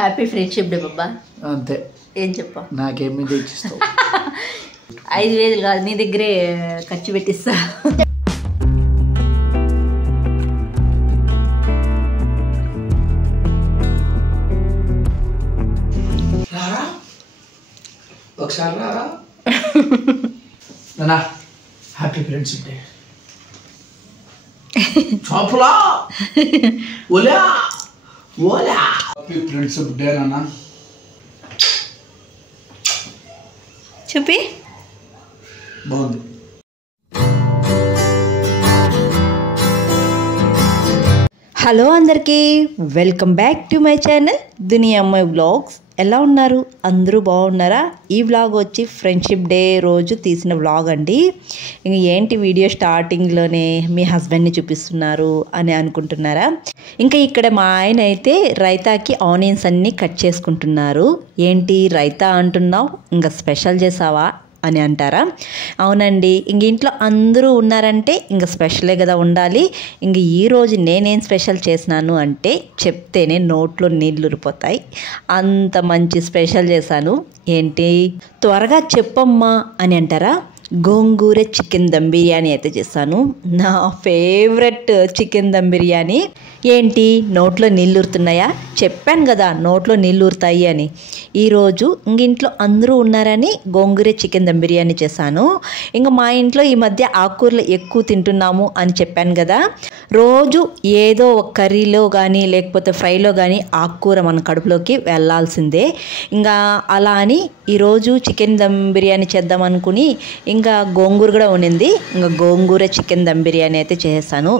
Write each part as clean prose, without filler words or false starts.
Happy friendship day బాబా. అంతే. ఏం చెప్పా? నాకేమీ తెచ్చిస్తావు? 5,000 కాదు, నీ దగ్గరే ఖర్చు పెట్టిస్తా. ఒకసారి రారా నాన్న. Happy friendship day. చాపులా ఓలా ఓలా. హ్యాపీ ఫ్రెండ్షిప్ డే నాన్న. చెప్పి బాగుంది. హలో అందరికీ, welcome back to my channel Duniya Ammayi vlogs. ఎలా ఉన్నారు? అందరూ బాగున్నారా? ఈ వ్లాగ్ వచ్చి ఫ్రెండ్షిప్ డే రోజు తీసిన వ్లాగ్ అండి. ఇంక ఏంటి వీడియో స్టార్టింగ్లోనే మీ హస్బెండ్ని చూపిస్తున్నారు అని అనుకుంటున్నారా? ఇంకా ఇక్కడ మా ఆయన అయితే రైతాకి ఆనియన్స్ అన్నీ కట్ చేసుకుంటున్నారు. ఏంటి రైతా అంటున్నావు, ఇంకా స్పెషల్ చేసావా అని అంటారా? అవునండి, ఇంక ఇంట్లో అందరూ ఉన్నారంటే ఇంక స్పెషలే కదా ఉండాలి. ఇంక ఈరోజు నేనేం స్పెషల్ చేసినాను అంటే చెప్తేనే నోట్లో నీళ్ళు ఊరిపోతాయి, అంత మంచి స్పెషల్ చేశాను. ఏంటి త్వరగా చెప్పమ్మా అని అంటారా? గోంగూర చికెన్ దమ్ బిర్యానీ అయితే చేశాను. నా ఫేవరెట్ చికెన్ దమ్ బిర్యానీ. ఏంటి నోట్లో నీళ్ళు ఊరుతున్నాయా? చెప్పాను కదా నోట్లో నీళ్ళు ఊరుతాయి అని. ఈరోజు ఇంట్లో అందరూ ఉన్నారని గోంగూర చికెన్ దమ్ బిర్యానీ చేశాను. ఇంకా మా ఇంట్లో ఈ మధ్య ఆకుకూరలు ఎక్కువ తింటున్నాము అని చెప్పాను కదా. రోజు ఏదో ఒక కర్రీలో కానీ లేకపోతే ఫ్రైలో కానీ ఆకుకూర మన కడుపులోకి వెళ్ళాల్సిందే. ఇంకా అలా అని ఈరోజు చికెన్ దమ్ బిర్యానీ చేద్దాం అనుకుని ఇంకా గోంగూర కూడా ఉండింది. ఇంకా గోంగూర చికెన్ దమ్ బిర్యానీ అయితే చేశాను.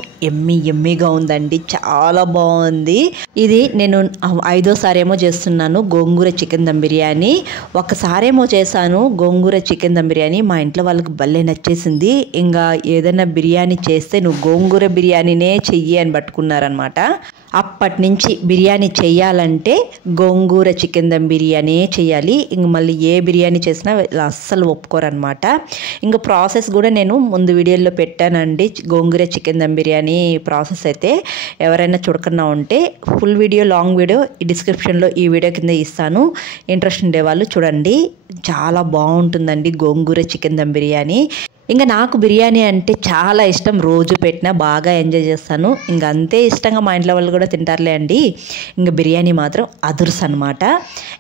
ఎమ్మీగా ఉందండి, చాలా బాగుంది. ఇది నేను 5వ సారేమో చేస్తున్నాను గోంగూర చికెన్ దమ్ బిర్యానీ. ఒకసారేమో చేశాను గోంగూర చికెన్ దమ్ బిర్యానీ, మా ఇంట్లో వాళ్ళకి భలే నచ్చేసింది. ఇంకా ఏదైనా బిర్యానీ చేస్తే నువ్వు గోంగూర బిర్యానీనే చెయ్యి అని పట్టుకున్నారనమాట. అప్పటి నుంచి బిర్యానీ చెయ్యాలంటే గోంగూర చికెన్ దమ్ బిర్యానీ చేయాలి. ఇంక మళ్ళీ ఏ బిర్యానీ చేసినా అస్సలు ఒప్పుకోరనమాట. ఇంకా ప్రాసెస్ కూడా నేను ముందు వీడియోలో పెట్టానండి. గోంగూర చికెన్ దమ్ బిర్యానీ ప్రాసెస్ అయితే ఎవరైనా చూడకుండా ఉంటే ఫుల్ వీడియో, లాంగ్ వీడియో ఈ డిస్క్రిప్షన్లో ఈ వీడియో కింద ఇస్తాను. ఇంట్రెస్ట్ ఉండేవాళ్ళు చూడండి. చాలా బాగుంటుందండి గోంగూర చికెన్ దమ్ బిర్యానీ. ఇంకా నాకు బిర్యానీ అంటే చాలా ఇష్టం, రోజు పెట్టినా బాగా ఎంజాయ్ చేస్తాను. ఇంకా అంతే ఇష్టంగా మా ఇంట్లో వాళ్ళు కూడా తింటారులే అండి. ఇంకా బిర్యానీ మాత్రం అదుర్స్ అనమాట.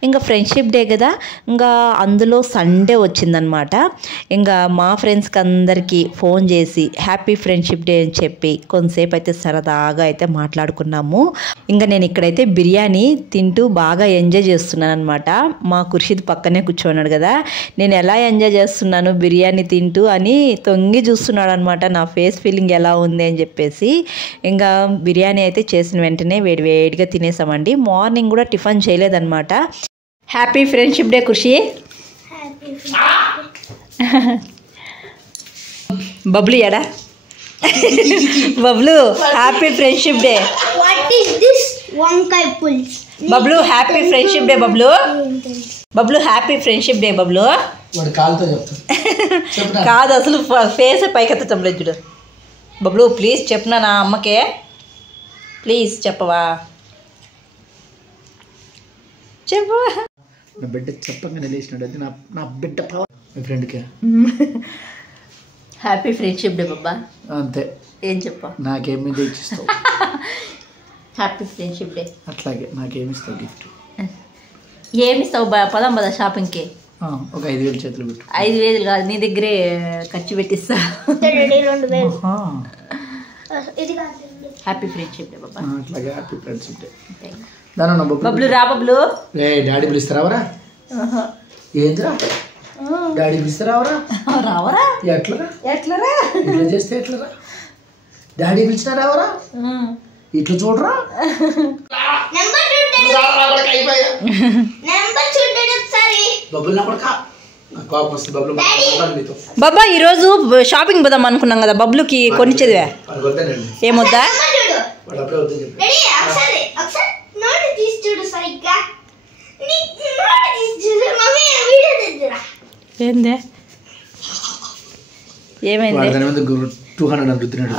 ఇంకా ఫ్రెండ్షిప్ డే కదా, ఇంకా అందులో సండే వచ్చిందనమాట. ఇంకా మా ఫ్రెండ్స్కి అందరికీ ఫోన్ చేసి హ్యాపీ ఫ్రెండ్షిప్ డే అని చెప్పి కొంతసేపు అయితే సరదాగా అయితే మాట్లాడుకున్నాము. ఇంకా నేను ఇక్కడైతే బిర్యానీ తింటూ బాగా ఎంజాయ్ చేస్తున్నాను అనమాట. మా ఖుర్షీద్ పక్కనే కూర్చోన్నాడు కదా, నేను ఎలా ఎంజాయ్ చేస్తున్నాను బిర్యానీ తింటూ అని తొంగి చూస్తున్నాడు అనమాట. నా ఫేస్ ఫీలింగ్ ఎలా ఉంది అని చెప్పేసి. ఇంకా బిర్యానీ అయితే చేసిన వెంటనే వేడిగా తినేసామండి. మార్నింగ్ కూడా టిఫిన్ చేయలేదన్నమాట. హ్యాపీ ఫ్రెండ్షిప్ డే ఖుషి. బబ్లు ఎడా? Bablu happy friendship day. Bablu happy friendship day. Bablu happy friendship day. Bablu కాదు అసలు ఫేస్ పైకెత్తటం లేదు చూడు. బబ్లు ప్లీజ్ చెప్పనా నా అమ్మకే, ప్లీజ్ చెప్పవా? చెప్పవా? నా బిడ్డ చెప్పంగానే లేచినాడు. అది నా బిడ్డ పవర్. మీ ఫ్రెండ్కే హ్యాపీ ఫ్రెండ్షిప్ డే బాబా. అంతే. ఏం చెప్పా? నాకేమీ తెచ్చిస్తావు? Happy friendship day. అట్లాగే నాకేమి ఇస్తావు గిఫ్ట్? ఏమిస్తావు? పదాం పదా షాపింగ్కి. ఒక 5,000 చేతులు పెట్టు. 5,000 కాదు, నీ దగ్గరే ఖర్చు పెట్టిస్తా. హ్యాపీ ఫ్రెండ్షిప్ డే బాబా. అట్లాగే హ్యాపీ ఫ్రెండ్షిప్ డే. బబ్లు రా. బబ్లు డాడీ పిలుస్తారావరా? ఏంద్రా డాడీ పిలుస్తారావరా? రావరా? ఎట్లరా? ఎట్లరా? ఇట్లా చేస్తే ఎట్లరా? డాడీ పిలిచినా రావరా? ఇట్లా చూడరా? బాబా ఈరోజు షాపింగ్ పోదాం అనుకున్నాం కదా, బబ్లుకి కొని చదివా. ఏమొద్దా? ఏందే ఏమైంది? 200 రుద్దినాడు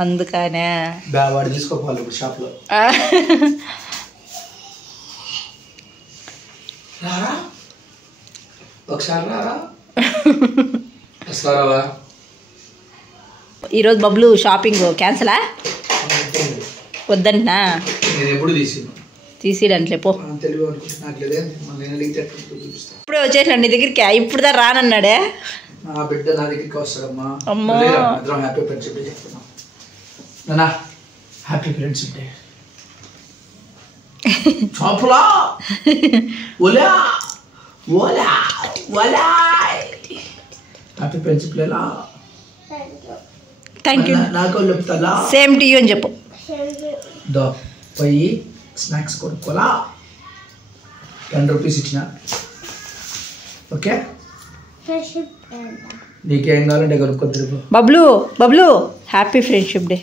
అందుకనే వాడు తీసుకోవాలి షాప్లో. రారా ఒకసారి రారా వస్తారావా? ఈరోజు బబ్లు షాపింగ్ క్యాన్సలా? వద్దంటనా? నేను ఎప్పుడు తీసిడంట్లే పో. తెలుగు అనుకుంటున్నాట్లేదే, మళ్ళీ చూపిస్తాను. ఇప్పుడే వచ్చేసాడు నీ దగ్గరికి, ఇప్పుడు దా రానన్నాడే. నా బిడ్డ నా దగ్గరికి వస్తాడమ్మా. అమ్మో హ్యాపీ ఫ్రెండ్షిప్ డే చెప్తున్నా నాన్న. Happy friendship day. చాపులా ఓలా ఓలా ఓలా. హ్యాపీ ఫ్రెండ్షిప్ డేలా. Thank you. నాకు చెప్తా సేమ్ టు యూ అని చెప్పు. దో పోయి స్నాక్స్ కొనుక్కోలా. 10 రూపీస్ ఇచ్చిన. ఓకే నీకేం కావాలంటే కొనుక్కో. తిరుగు Bablu Bablu happy friendship day.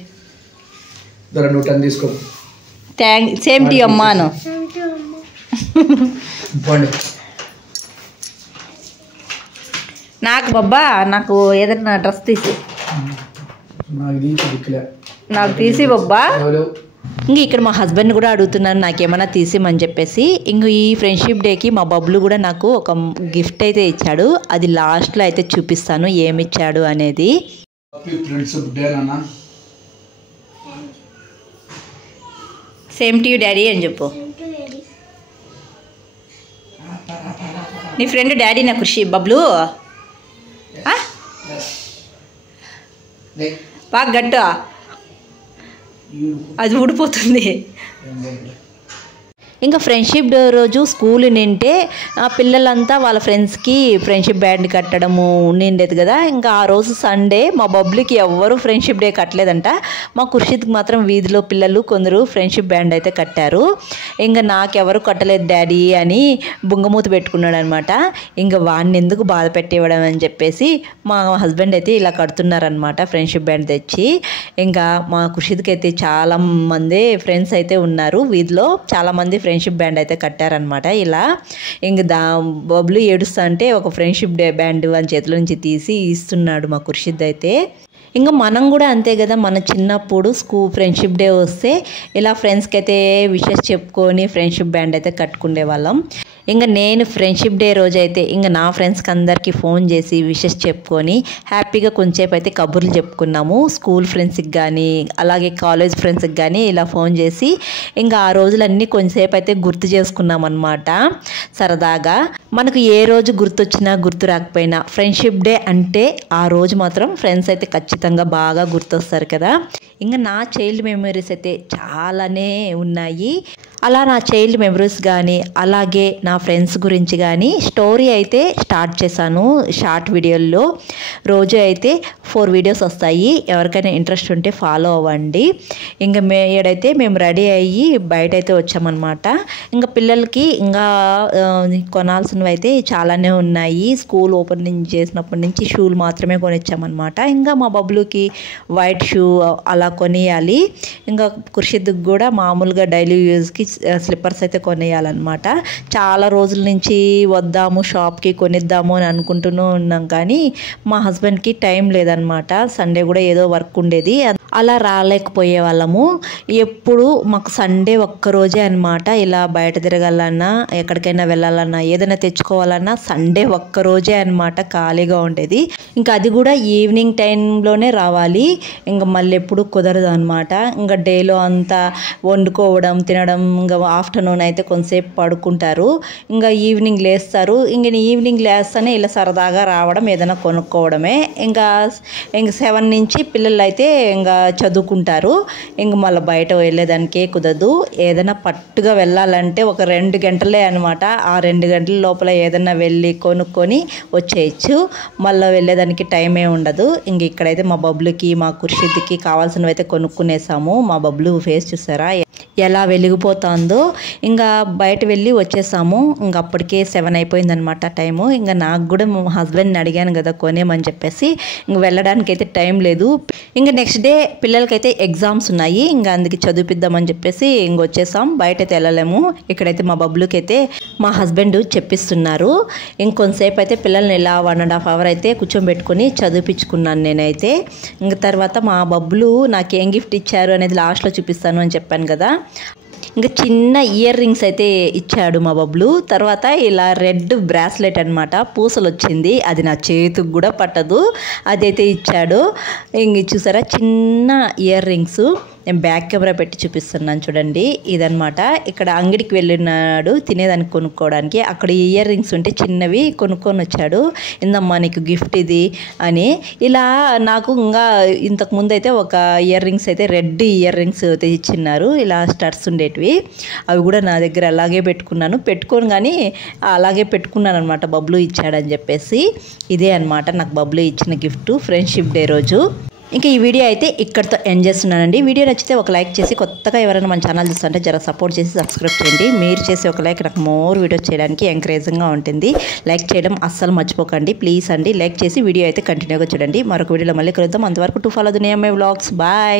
ధర 110 తీసుకో. సేమ్ టు యూ అమ్మాను. పోండి. నాకు బాబా నాకు ఏదన్నా డ్రెస్ తీసి నాకు తీసి బాబా. ఇంక ఇక్కడ మా హస్బెండ్ కూడా అడుగుతున్నాను నాకేమైనా తీసిమని చెప్పేసి. ఇంక ఈ ఫ్రెండ్షిప్ డేకి మా బబ్లు కూడా నాకు ఒక గిఫ్ట్ అయితే ఇచ్చాడు. అది లాస్ట్లో అయితే చూపిస్తాను ఏమిచ్చాడు అనేది. సేమ్ టు యూ డాడీ అని చెప్పు. నీ ఫ్రెండ్ డాడీ నా ఖుషి బబ్లు. బాగా గట్టు, అది ఊడిపోతుంది. ఇంకా ఫ్రెండ్షిప్ డే రోజు స్కూల్ నింటే పిల్లలంతా వాళ్ళ ఫ్రెండ్స్కి ఫ్రెండ్షిప్ బ్యాండ్ కట్టడము నిండేది కదా. ఇంకా ఆ రోజు సండే మా బబ్లీకి ఎవ్వరూ ఫ్రెండ్షిప్ డే కట్టలేదంట. మా ఖుర్షిద్కి మాత్రం వీధిలో పిల్లలు కొందరు ఫ్రెండ్షిప్ బ్యాండ్ అయితే కట్టారు. ఇంకా నాకెవరు కట్టలేదు డాడీ అని బుంగమూత పెట్టుకున్నాడు అనమాట. ఇంకా వాడిని ఎందుకు బాధ పెట్టేవడం అని చెప్పేసి మా హస్బెండ్ అయితే ఇలా కడుతున్నారనమాట ఫ్రెండ్షిప్ బ్యాండ్ తెచ్చి. ఇంకా మా ఖుర్షిద్కి అయితే చాలామంది ఫ్రెండ్స్ అయితే ఉన్నారు వీధిలో, చాలామంది ఫ్రెండ్షిప్ బ్యాండ్ అయితే కట్టారనమాట. ఇలా ఇంక బబ్లు ఏడుస్తా అంటే ఒక ఫ్రెండ్షిప్ డే బ్యాండ్ అని చేతిలో నుంచి తీసి ఇస్తున్నాడు మా ఖుర్షిద్ అయితే. ఇంకా మనం కూడా అంతే కదా, మన చిన్నప్పుడు ఫ్రెండ్షిప్ డే వస్తే ఇలా ఫ్రెండ్స్కి అయితే విషెస్ చెప్పుకొని ఫ్రెండ్షిప్ బ్యాండ్ అయితే కట్టుకునే వాళ్ళం. ఇంకా నేను ఫ్రెండ్షిప్ డే రోజు అయితే ఇంకా నా ఫ్రెండ్స్కి అందరికీ ఫోన్ చేసి విషెస్ చెప్పుకొని హ్యాపీగా కొంచెంసేపు అయితే కబుర్లు చెప్పుకున్నాము. స్కూల్ ఫ్రెండ్స్కి కానీ అలాగే కాలేజ్ ఫ్రెండ్స్కి కానీ ఇలా ఫోన్ చేసి ఇంకా ఆ రోజులన్నీ కొంచెంసేపు అయితే గుర్తు చేసుకున్నాం అనమాట సరదాగా. మనకు ఏ రోజు గుర్తొచ్చినా గుర్తు రాకపోయినా ఫ్రెండ్షిప్ డే అంటే ఆ రోజు మాత్రం ఫ్రెండ్స్ అయితే ఖచ్చితంగా బాగా గుర్తొస్తారు కదా. ఇంకా నా చైల్డ్ మెమరీస్ అయితే చాలానే ఉన్నాయి. అలా నా చైల్డ్ మెమరీస్ కానీ అలాగే నా ఫ్రెండ్స్ గురించి కానీ స్టోరీ అయితే స్టార్ట్ చేశాను షార్ట్ వీడియోల్లో. రోజు అయితే 4 వీడియోస్ వస్తాయి, ఎవరికైనా ఇంట్రెస్ట్ ఉంటే ఫాలో అవ్వండి. ఇంకా ఏడైతే మేము రెడీ అయ్యి బయట అయితే వచ్చామన్నమాట. ఇంకా పిల్లలకి ఇంకా కొనాల్సినవి అయితే చాలానే ఉన్నాయి. స్కూల్ ఓపెనింగ్ చేసినప్పటి నుంచి షూలు మాత్రమే కొనిచ్చామన్నమాట. ఇంకా మా బబ్లుకి వైట్ షూ అలా కొనియాలి. ఇంకా ఖుర్షిద్కి కూడా మామూలుగా డైలీ యూజ్కి స్లిప్పర్స్ అయితే కొనేయాలన్నమాట. చాలా రోజుల నుంచి వద్దాము షాప్కి కొనిద్దాము అని అనుకుంటూనే ఉన్నాం, కానీ మా హస్బెండ్కి టైం లేదనమాట. సండే కూడా ఏదో వర్క్ ఉండేది, అలా రాలేకపోయే వాళ్ళము. ఎప్పుడు మాకు సండే ఒక్కరోజే అనమాట. ఇలా బయట తిరగాలన్నా ఎక్కడికైనా వెళ్ళాలన్నా ఏదైనా తెచ్చుకోవాలన్నా సండే ఒక్కరోజే అనమాట ఖాళీగా ఉండేది. ఇంకా అది కూడా ఈవినింగ్ టైంలోనే రావాలి. ఇంకా మళ్ళీ ఎప్పుడు కుదరదు అనమాట. ఇంకా డేలో అంతా వండుకోవడం తినడం, ఇంకా ఆఫ్టర్నూన్ అయితే కొంతసేపు పడుకుంటారు, ఇంకా ఈవినింగ్ లేస్తారు. ఇంక ఈవినింగ్ లేస్తేనే ఇలా సరదాగా రావడం ఏదైనా కొనుక్కోవడమే. ఇంకా 7 నుంచి పిల్లలు అయితే ఇంకా చదువుకుంటారు. ఇంక మళ్ళీ బయట వెళ్ళేదానికే కుదరదు. ఏదైనా పట్టుగా వెళ్ళాలంటే ఒక 2 గంటలే అనమాట. ఆ 2 గంటల లోపల ఏదైనా వెళ్ళి కొనుక్కొని వచ్చేయచ్చు, మళ్ళీ వెళ్ళేదానికి టైమే ఉండదు. ఇంక ఇక్కడైతే మా బబ్లుకి మా ఖుర్షిద్కి కావాల్సినవి అయితే కొనుక్కునేసాము. మా బబ్లు ఫేస్ చూసారా ఎలా వెలిగిపోతుందో. ఇంకా బయట వెళ్ళి వచ్చేసాము. ఇంకా అప్పటికే 7 అయిపోయిందనమాట టైము. ఇంకా నాకు కూడా మా హస్బెండ్ని అడిగాను కదా కొనేమని చెప్పేసి, ఇంక వెళ్ళడానికి అయితే టైం లేదు. ఇంకా నెక్స్ట్ డే పిల్లలకైతే ఎగ్జామ్స్ ఉన్నాయి, ఇంకా అందుకే చదివిద్దామని చెప్పేసి ఇంక వచ్చేసాం. బయట అయితే వెళ్ళలేము. ఇక్కడైతే మా బబ్లుకి అయితే మా హస్బెండ్ చెప్పిస్తున్నారు. ఇంకొంతసేపు అయితే పిల్లల్ని ఇలా 1.5 hours అయితే కూర్చోబెట్టుకొని చదివిపించుకున్నాను నేనైతే. ఇంక తర్వాత మా బబ్లు నాకేం గిఫ్ట్ ఇచ్చారు అనేది లాస్ట్లో చూపిస్తాను అని చెప్పాను కదా. ఇంకా చిన్న ఇయర్ రింగ్స్ అయితే ఇచ్చాడు మా బబ్లు. తర్వాత ఇలా రెడ్ బ్రాస్లెట్ అనమాట, పూసలు వచ్చింది, అది నా చేతికి కూడా పట్టదు, అదైతే ఇచ్చాడు. ఇంక చూసారా చిన్న ఇయర్ రింగ్స్, నేను బ్యాక్ కెమెరా పెట్టి చూపిస్తున్నాను చూడండి. ఇదనమాట, ఇక్కడ అంగడికి వెళ్ళినాడు తినేదానికి కొనుక్కోవడానికి, అక్కడ ఇయర్ రింగ్స్ ఉంటే చిన్నవి కొనుక్కొని వచ్చాడు. ఇందమ్మా నీకు గిఫ్ట్ ఇది అని. ఇలా నాకు ఇంకా ఇంతకుముందు అయితే ఒక ఇయర్ రింగ్స్ అయితే రెడ్ ఇయర్ రింగ్స్ అయితే ఇచ్చిన్నారు, ఇలా స్టడ్స్ ఉండేటివి, అవి కూడా నా దగ్గర అలాగే పెట్టుకోను కానీ అలాగే పెట్టుకున్నాను అనమాట, బబ్లు ఇచ్చాడని చెప్పేసి. ఇదే అనమాట నాకు బబ్లు ఇచ్చిన గిఫ్ట్ ఫ్రెండ్షిప్ డే రోజు. ఇంకా ఈ వీడియో అయితే ఇక్కడితో ఎండ్ చేస్తున్నానండి. వీడియో నచ్చితే ఒక లైక్ చేసి, కొత్తగా ఎవరైనా మన ఛానల్ చూస్తుంటే జర సపోర్ట్ చేసి సబ్స్క్రైబ్ చేయండి. మీరు చేసే ఒక లైక్ నాకు మోర్ వీడియోస్ చేయడానికి ఎంకరేజింగ్గా ఉంటుంది. లైక్ చేయడం అస్సలు మర్చిపోకండి ప్లీజ్ అండి. లైక్ చేసి వీడియో అయితే కంటిన్యూగా చూడండి. మరొక వీడియోలో మళ్ళీ కలుద్దాం. అంతవరకు to follow Duniya Ammayi vlogs. Bye.